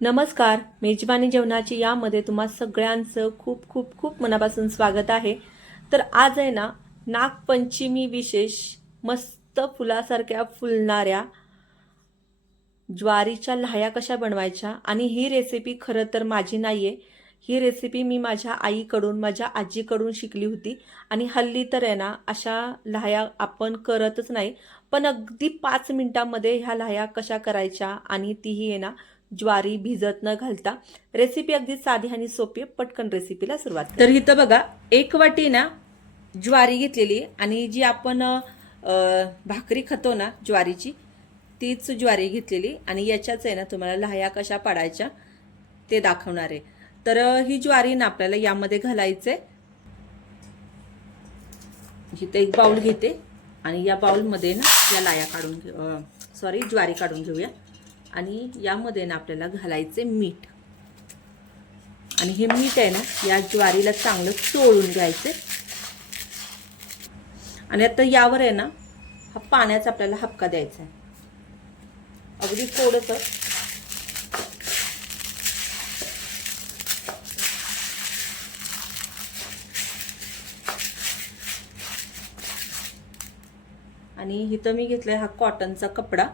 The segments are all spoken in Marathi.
नमस्कार मेजबानी जेवणाची यामध्ये तुम्हा सगळ्यांचं खूप खूप खूप मनापासून स्वागत आहे. तर आज आहे ना नागपंचमी विशेष मस्त फुलासारख्या फुलणाऱ्या ज्वारीच्या लाह्या कशा बनवायच्या आणि ही रेसिपी खरं तर माझी नाही आहे ही रेसिपी मी माझ्या आईकडून माझ्या आजीकडून शिकली होती आणि हल्ली तर आहे ना अशा लाह्या आपण करतच नाही. पण अगदी पाच मिनटामध्ये ह्या लाह्या कशा करायच्या आणि तीही आहे ना ज्वारी भिजत न घालता रेसिपी अगदी साधी आणि सोपी आहे. पटकन रेसिपीला सुरुवात तर इथं बघा एक वाटी ना ज्वारी घेतलेली आणि जी आपण भाकरी खातो ना ज्वारीची तीच ज्वारी घेतलेली आणि याच्याच आहे ना तुम्हाला लाह्या कशा पाडायच्या ते दाखवणार आहे. तर ही ज्वारी ना आपल्याला यामध्ये घालायचंय. इथं एक बाउल घेते आणि या बाउलमध्ये ना या लाया काढून घेऊ सॉरी ज्वारी काढून घेऊया. आणि यामध्ये ना आपल्याला घालायचे मीठ. आणि हे मीठ आहे ना या ज्वारीला चांगलं चोळून घ्यायचे. आणि आता यावर आहे ना हा पाण्याचा आपल्याला हपका द्यायचा आहे. अगदी थोडंसं. आणि इथं मी घेतलाय हा कॉटनचा कपडा.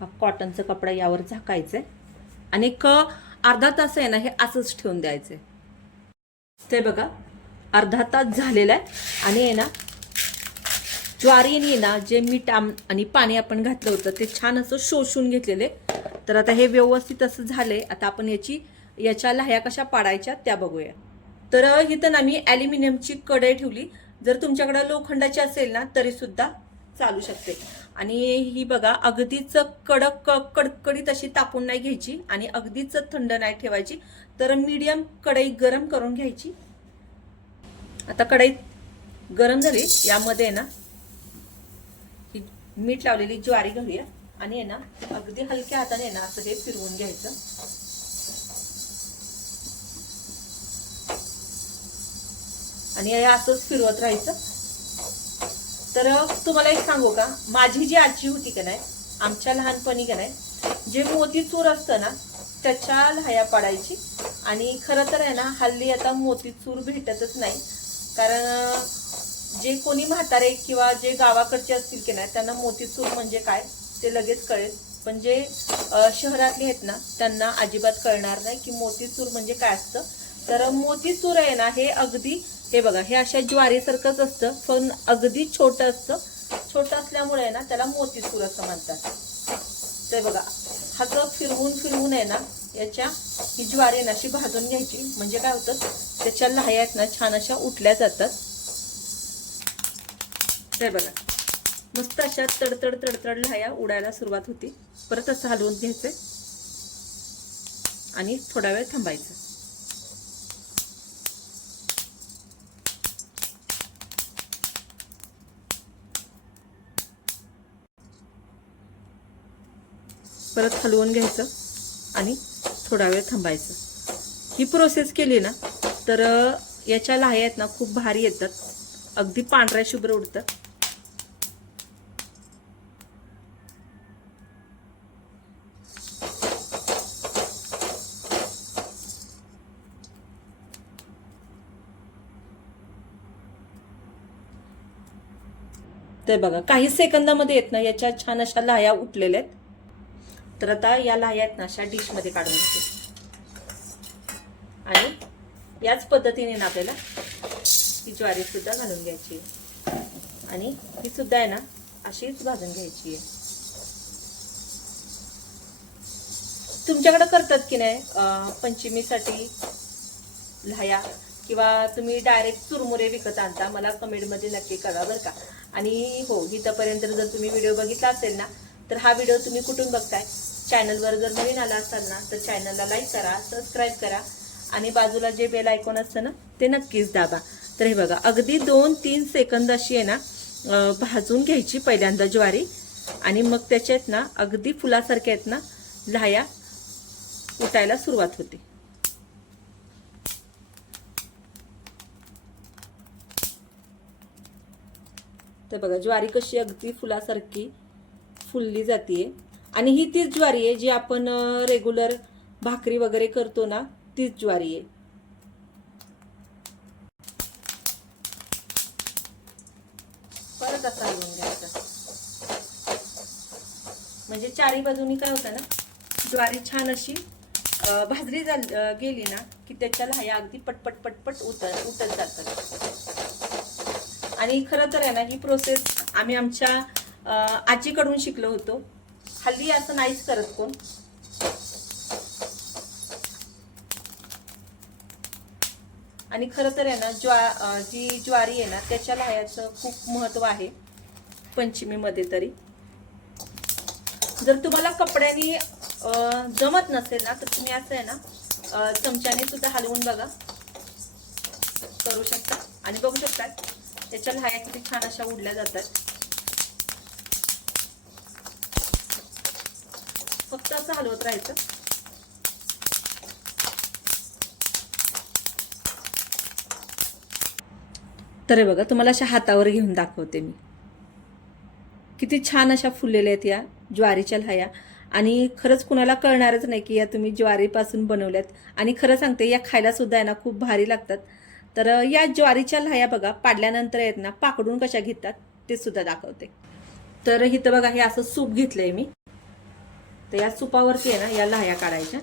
हा कॉटनचा कपडा यावर झाकायचा आहे आणि एक अर्धा तास आहे ना हे असंच ठेवून द्यायचंय. ते बघा अर्धा तास झालेला आहे आणि आहे ना ज्वारीने ना जे मीठ आम आणि पाणी आपण घातलं होतं ते छान असं शोषून घेतलेले. तर आता हे व्यवस्थित असं झालंय. आता आपण याची याच्या लाह्या कशा पाडायच्या त्या बघूया. तर इथं ना मी ॲल्युमिनियमची कढई ठेवली. जर तुमच्याकडे लोखंडाची असेल ना तरी सुद्धा चालू शकते. आणि ही बघा अगदीच कडक कडकडीत अशी तापून नाही घ्यायची आणि अगदीच थंड नाही ठेवायची. तर मीडियम कढई गरम करून घ्यायची. आता कढईत गरम झाली यामध्ये ना ही मीठ लावलेली ज्वारी घालूया. आणि आहे ना अगदी हलक्या हाताने आहे ना असं हे फिरवून घ्यायचं. आणि असंच फिरवत राहायचं. तर तुम्हाला एक सांगू का? माझी जी आजी होती का नाही आमच्या लहानपणी का नाही जे मोतीचूर असतं ना त्याच्या लाह्या पाडायची. आणि खरं तर आहे ना हल्ली आता मोतीचूर भेटतच नाही. कारण जे कोणी म्हातारे किंवा जे गावाकडचे असतील की नाही त्यांना मोतीचूर म्हणजे काय ते लगेच कळेल. पण जे शहरातले आहेत ना त्यांना अजिबात कळणार नाही की मोतीचूर म्हणजे काय असतं. तर मोतीचूर आहे ना हे अगदी हे बघा हे अशा ज्वारीसारखंच असतं पण अगदी छोटं असतं. छोटं असल्यामुळे आहे ना त्याला मोतीसूर असं म्हणतात. ते बघा हात फिरवून फिरवून आहे ना याच्या ही ज्वारी ना अशी भाजून घ्यायची. म्हणजे काय होतं त्याच्या लहायात ना छान अशा उठल्या जातात. ते बघा मस्त अशा तडतड तडतड लाह्या उडायला सुरुवात होती. परत असं हलवून घ्यायचं आणि थोडा वेळ थांबायचं. परत हलवून घ्यायचं आणि थोडा वेळ थांबायचं. ही प्रोसेस केली ना तर याच्या लाह्या आहेत ना खूप भारी येतात. अगदी पांढऱ्या शुभ्र उडतात. ते बघा काही सेकंदामध्ये येत ना याच्या छान अशा लाह्या उठलेल्या आहेत. तर आता या लाह्या आहेत ना अशा डिशमध्ये काढून घेते आणि याच पद्धतीने ना आपल्याला ही ज्वारी सुद्धा घालून घ्यायची. आहे. आणि ही सुद्धा आहे ना अशीच भाजून घ्यायची आहे. तुमच्याकडे करतात की नाही पंचमीसाठी लाह्या किंवा तुम्ही डायरेक्ट चुरमुरे विकत आणता? मला कमेंटमध्ये नक्की कळवा बरं का. आणि हो इथंपर्यंत जर तुम्ही व्हिडिओ बघितला असेल ना तर हा व्हिडिओ तुम्ही कुठून बघताय? चॅनलवर जर नवीन आला असाल ना तर चॅनलला लाईक करा सबस्क्राईब करा. आणि बाजूला जे बेल आयकॉन असतं ना ते नक्कीच दाबा. तर हे बघा अगदी दोन तीन सेकंद अशी आहे ना भाजून घ्यायची पहिल्यांदा ज्वारी. आणि मग त्याच्यात ना अगदी फुलासारख्या आहेत ना लाह्या उठायला सुरुवात होते. तर बघा ज्वारी कशी अगदी फुलासारखी फुलली जाते आणि ही तीच ज्वारी आहे जी आपण रेग्युलर भाकरी वगैरे करतो ना तीच ज्वारी आहे. परत असं हलवून घ्यायचं. म्हणजे चारी बाजूनी काय होतं ना ज्वारी छान अशी भाजरी भाजली गेली ना की त्याच्या लाह्या अगदी पटपट पटपट उतर उतत जातात आणि खरं तर आहे ना ही प्रोसेस आम्ही आमच्या आजीकडून शिकलो होतो. हल्ली असं नाहीच करत कोण. आणि खरं तर आहे ना ज्वा जी ज्वारी आहे ना त्याच्या लाह्याचं खूप महत्त्व आहे पंचमीमध्ये तरी. जर तुम्हाला कपड्यानी जमत नसेल ना तर तुम्ही असं आहे ना चमच्याने सुद्धा हलवून बघा. करू शकता. आणि बघू शकता त्याच्या लाह्या किती छान अशा उडल्या जातात. फक्त असं हलवत राहायचं. तर हे बघा तुम्हाला अशा हातावर घेऊन दाखवते मी. किती छान अशा फुललेल्या आहेत या ज्वारीच्या लाह्या आणि खरंच कुणाला कळणारच नाही की या तुम्ही ज्वारीपासून बनवल्यात. आणि खरं सांगते या खायला सुद्धा आहे ना खूप भारी लागतात. तर या ज्वारीच्या लाह्या बघा पाडल्यानंतर आहेत ना पाकडून कशा घेतात ते सुद्धा दाखवते. तर इथं बघा हे असं सूप घेतलंय मी. तर या सुपावरती आहे ना या लाह्या काढायच्या.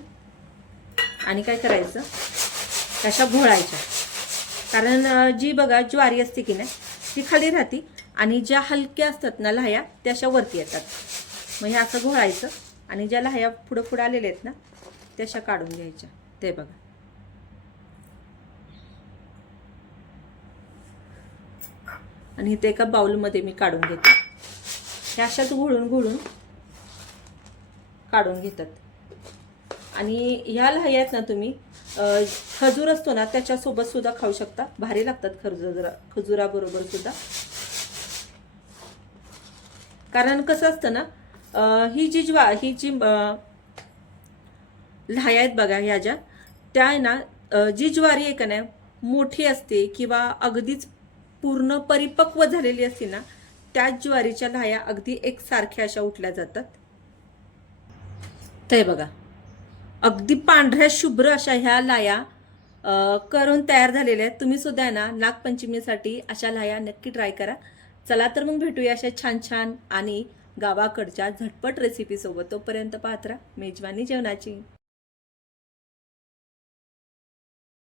आणि काय करायचं? अशा घोळायच्या. कारण जी बघा ज्वारी असते की नाही ती खाली राहते आणि ज्या हलक्या असतात ना लाह्या त्या अशा वरती येतात. मग हे असं घोळायचं आणि ज्या लाह्या पुढं पुढं आलेल्या आहेत ना त्या अशा काढून घ्यायच्या. ते बघा. आणि ते एका बाउलमध्ये मी काढून घेते. हे अशाच घोळून घोळून काढून घेतात. आणि ह्या लह्यात आहेत ना तुम्ही खजूर असतो ना त्याच्यासोबत सुद्धा खाऊ शकता. भारी लागतात खजुरा खजुराबरोबर सुद्धा. कारण कसं असतं ना ही जी ज्वा ही जी लह्या आहेत बघा ह्या ज्या त्या आहे ना जी ज्वारी आहे का नाही मोठी असते किंवा अगदीच पूर्ण परिपक्व झालेली असते ना त्याच ज्वारीच्या लाह्या अगदी एकसारख्या अशा उठल्या जातात. ते बघा. अगदी पांढऱ्या शुभ्र अशा ह्या लाया करून तयार झालेल्या आहेत. तुम्ही सुद्धा आहे ना नागपंचमीसाठी अशा लाया नक्की ट्राय करा. चला तर मग भेटूया अशा छान छान आणि गावाकडच्या झटपट रेसिपीसोबत तोपर्यंत पाहत राहा. मेजवानी जेवणाची.